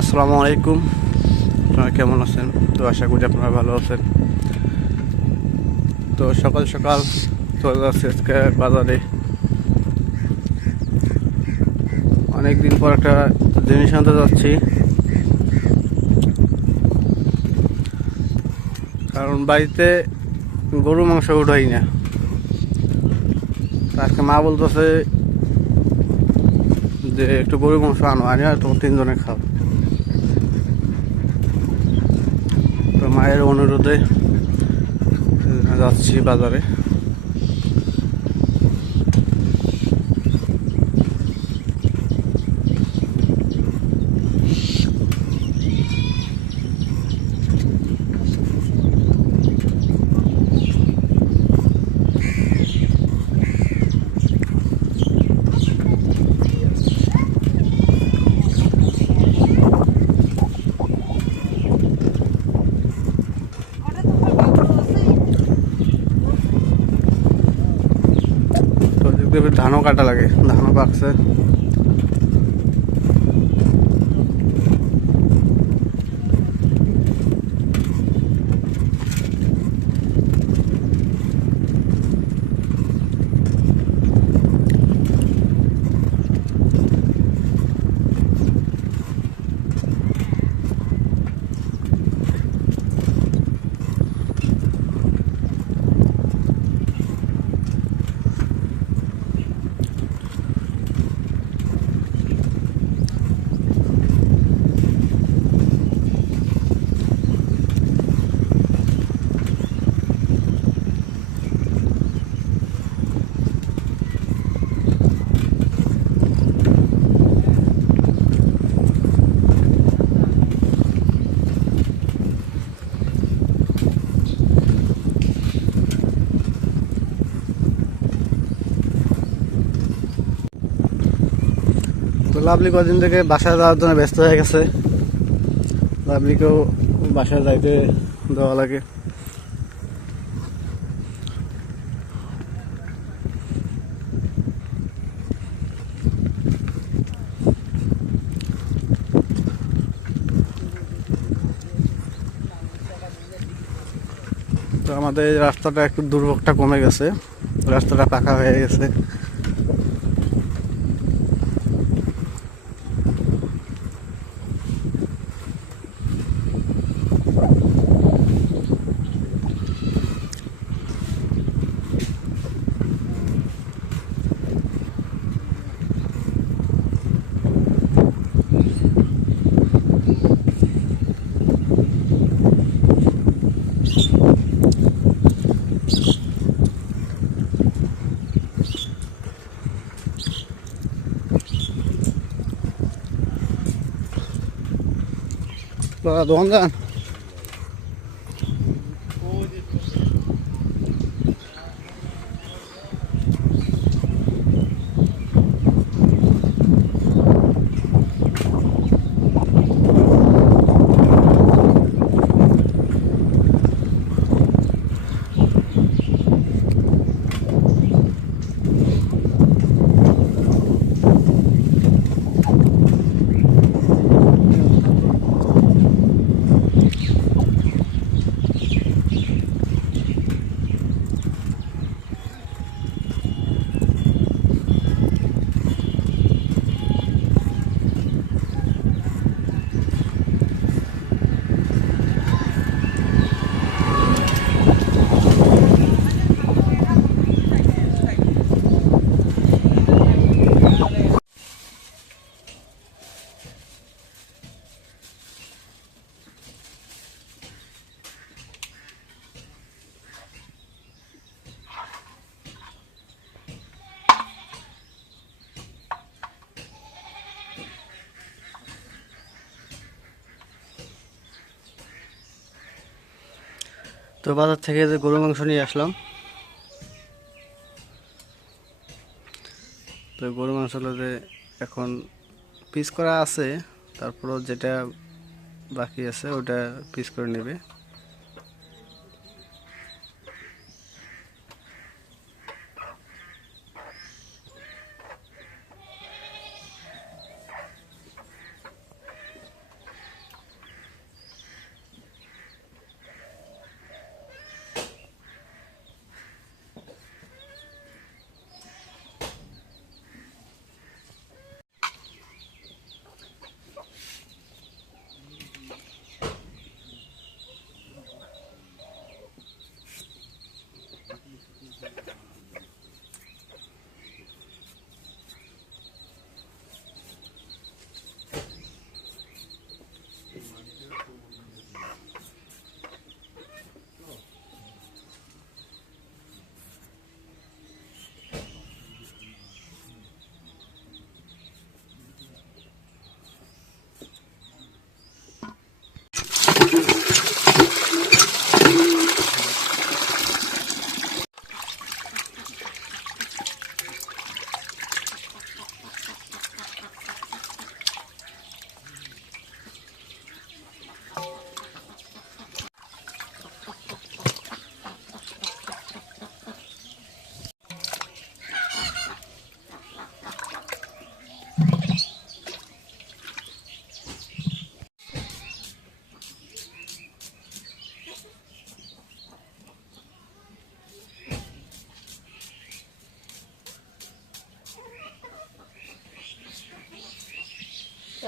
আসসালামু আলাইকুম। আপনারা কেমন আছেন? তো আশা করি আপনারা ভালো আছেন। তো সকাল সকাল চলে যাচ্ছে আজকে বাজারে। অনেক দিন পর একটা জিনিস আনতে যাচ্ছি। কারণ বাড়িতে গরু, মাংস উঠাই না। আজকে মা বলতেছে যে একটু গরু, মাংস আনো। আনি আর তোমার তিনজনে খাও মায়ের অনুরোধে যাচ্ছি বাজারে। ধানও কাটা লাগে ধানও পাকছে। লাভলি কদিন থেকে বাসায় যাওয়ার জন্য ব্যস্ত হয়ে গেছে। লাভলিকেও বাসায় যাইতে দেওয়া লাগে। তো আমাদের রাস্তাটা একটু দুর্ভোগটা কমে গেছে। রাস্তাটা পাকা হয়ে গেছে। para a Donga. তো বাজার থেকে যে গরু মাংস নিয়ে আসলাম। তো গরু মাংস যে এখন পিস করা আছে, তারপরও যেটা বাকি আছে ওটা পিস করে নেবে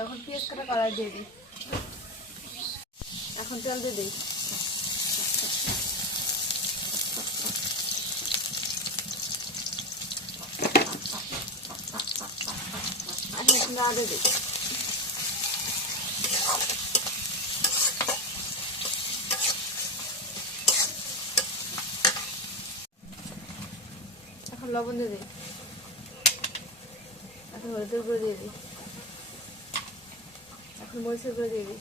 এখন পেঁয়াজ কাটা কড়াই দিয়ে দিই। এখন তেল দিয়ে দিই। এখন এখন লবণ দিয়ে দিই। এখন হলুদের গুঁড়ো দিয়ে দিই। মরিচের গুঁড়ো দিয়ে দিই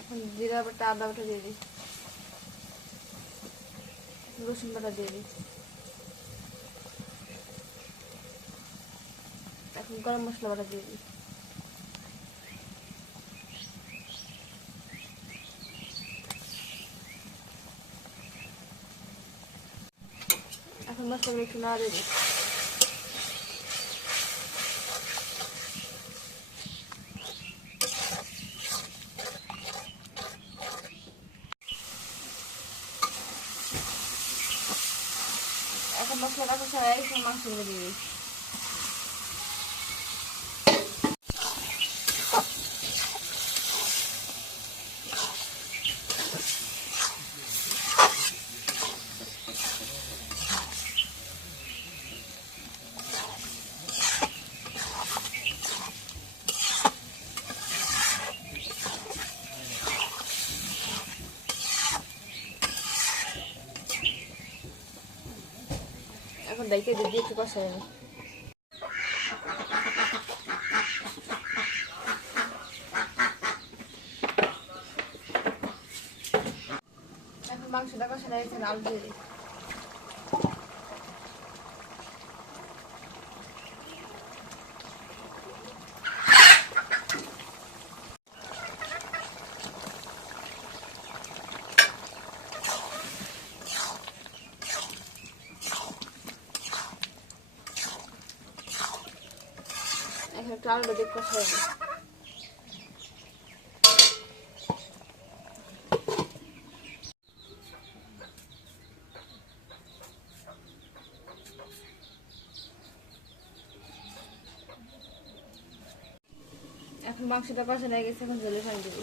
এখন জিরা বাটা, আদা বাটা দিয়ে দিই রসুন বাটা দিয়ে দিই এখন গরম মশলা বাটা দিয়ে দিই এখন মশলাগুলো একটু নাড়ে দিই এখন মশলা কাটা ছাড়াই এখন মাংসগুলো দিয়ে দিই দিয়ে দিয়ে একটু নিই। এখন মাংসটা কষানো হয়েছে আলু দিয়ে আলুটা দিয়ে কষাই এখন মাংসটা কষা হয়ে গেছে এখন জলে ফাঁকি দিবি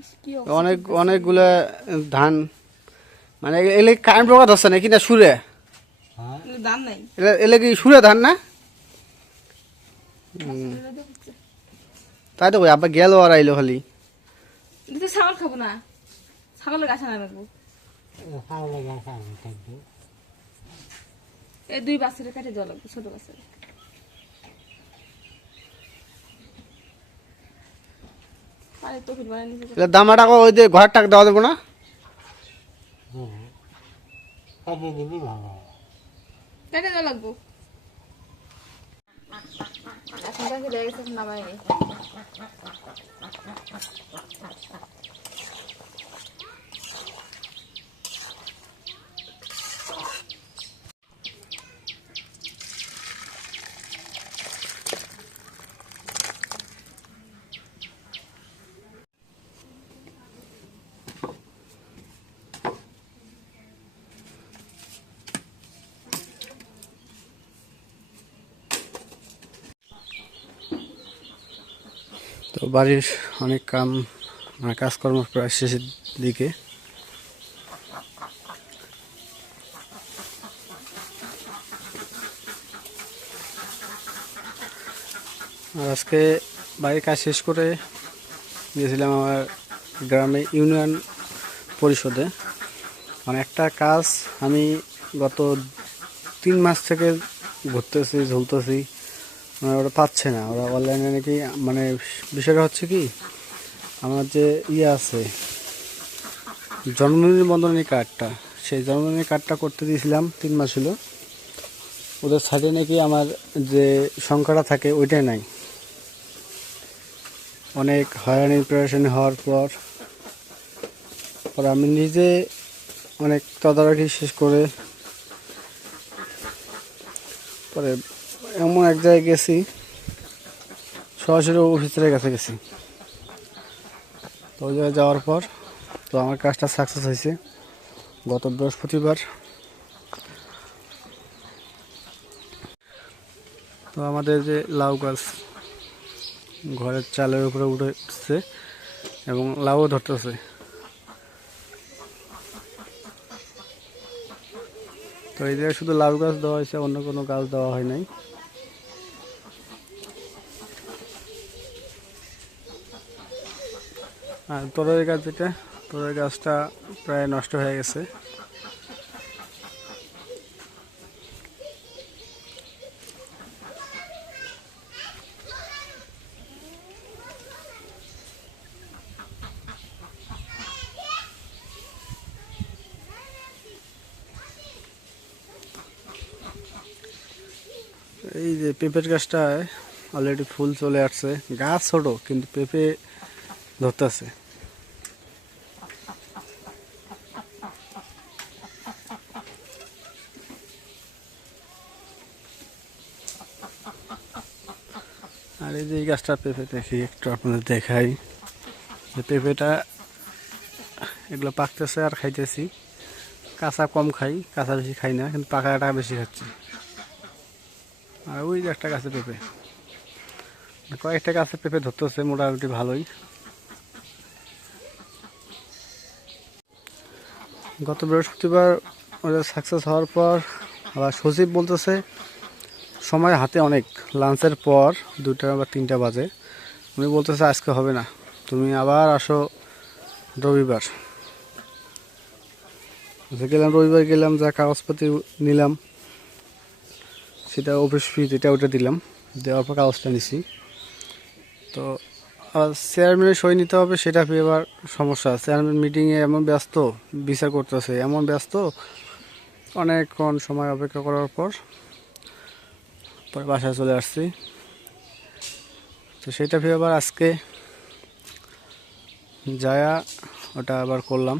কি অনেক অনেকগুলা ধান মানে এলে কারেন্ট প্রকাশ হচ্ছে নাকি না সুরে? এলে এলে কি সুরে ধান না? তাই তো কই আবার গেল আর আইলো খালি। ছাগল খাব না। ছাগলের গাছ রাখব এই দুই বাচ্চারে কাটে লাগবে ছোট বাচ্চারে এলে দামাটা ওই যে ঘরের টাকা দেওয়া দেবো না? লাগবো। এখন নামাই তো বাড়ির অনেক কাম মানে কাজকর্ম প্রায় শেষের দিকে। আজকে বাড়ির কাজ শেষ করে গিয়েছিলাম আমার গ্রামে ইউনিয়ন পরিষদে। মানে একটা কাজ আমি গত তিন মাস থেকে ঘুরতেছি, ঝুলতেছি। মানে ওরা পাচ্ছে না। ওরা অনলাইনে নাকি মানে বিষয়টা হচ্ছে কি, আমার যে ইয়ে আছে জন্মদিন বন্ধনী কার্ডটা, সেই জন্মদিনের কার্ডটা করতে দিয়েছিলাম তিন মাস হলো। ওদের সাইডে নাকি আমার যে সংখ্যাটা থাকে, ওইটাই নাই। অনেক হয়রানি প্রিপারেশন হওয়ার পর পর আমি নিজে অনেক তদারকি শেষ করে, পরে এমন এক জায়গায় গেছি, সরাসরি অফিসারের কাছে গেছি। তো ওই জায়গায় যাওয়ার পর, তো আমার কাজটা সাকসেস হয়েছে। গত বৃহস্পতিবার। তো আমাদের যে লাউ গাছ ঘরের চালের উপরে উঠেছে এবং লাউও ধরতেছে। তো এই জায়গায় শুধু লাউ গাছ দেওয়া হয়েছে, অন্য কোনো গাছ দেওয়া হয় নাই। আর তরই গাছ যেটা তরই গাছটা প্রায় নষ্ট হয়ে গেছে। এই যে পেঁপের গাছটায় অলরেডি ফুল চলে আসছে। গাছ ছোটো, কিন্তু পেঁপে ধরতেছে। যে এই গাছটা পেঁপে দেখি, একটু আপনাদের দেখাই। যে পেঁপেটা এগুলো পাকতেছে আর খাইতেছি। কাঁচা কম খাই, কাঁচা বেশি খাই না, কিন্তু পাকাটা বেশি খাচ্ছি। আর ওই একটা গাছে পেঁপে। কয়েকটা গাছে পেঁপে ধরতেছে, মোটামুটি ভালোই। গত বৃহস্পতিবার ওদের সাকসেস হওয়ার পর আবার সচিব বলতেছে সময় হাতে অনেক। লাঞ্চের পর দুটা বা তিনটা বাজে। উনি বলতেছে, আজকে হবে না। তুমি আবার আসো রবিবার। গেলাম রবিবার, গেলাম, যা কাগজপাতি নিলাম। সেটা অফিস ফি যেটা ওটা দিলাম। দেওয়ার পর কাগজটা নিছি। তো চেয়ারম্যানের সই নিতে হবে, সেটা আবার সমস্যা। চেয়ারম্যান মিটিংয়ে এমন ব্যস্ত, বিচার করতেছে। এমন ব্যস্ত, অনেকক্ষণ সময় অপেক্ষা করার পর পরে বাসায় চলে আসছি। তো সেটা পেয়ে আবার আজকে যায়া ওটা আবার করলাম।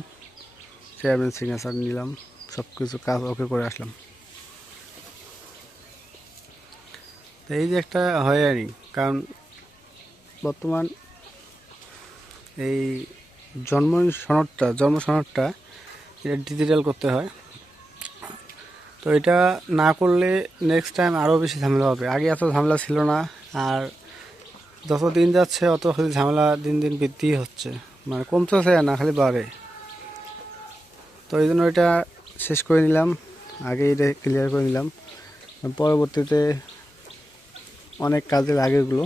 চেয়ারম্যান সিগনেচার নিলাম সব কিছু কাজ ওকে করে আসলাম। তো এই যে একটা হয় আর কারণ বর্তমান এই জন্ম সনদটা জন্ম সনদটা এটা ডিজিটাল করতে হয়। তো এটা না করলে নেক্সট টাইম আরও বেশি ঝামেলা হবে। আগে এত ঝামেলা ছিল না, আর যত দিন যাচ্ছে, অত খালি ঝামেলা দিন দিন বৃদ্ধি হচ্ছে। মানে কমতেছে, না খালি বাড়ে। তো এই জন্য এটা শেষ করে নিলাম। আগে এটা ক্লিয়ার করে নিলাম। পরবর্তীতে অনেক কাজে লাগে এগুলো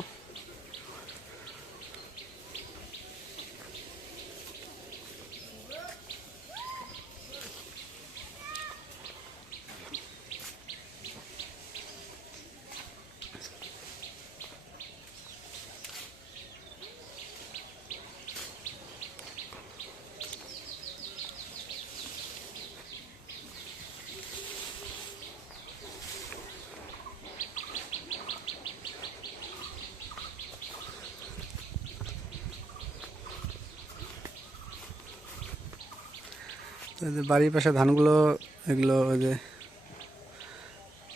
বাড়ির পাশে ধানগুলো, এগুলো ওই যে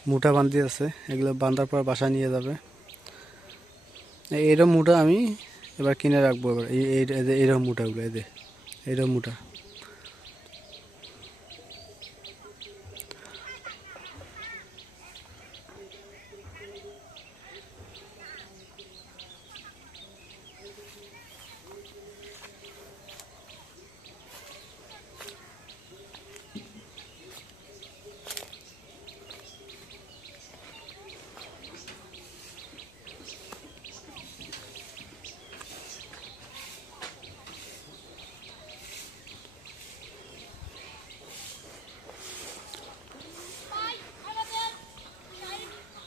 মুঠা বান্ধি আছে, এগুলো বান্ধার পর বাসায় নিয়ে যাবে। এইরকম মুঠা আমি এবার কিনে রাখব এবার। এই এইরকম মুঠাগুলো, এই যে এইরকম মুঠা।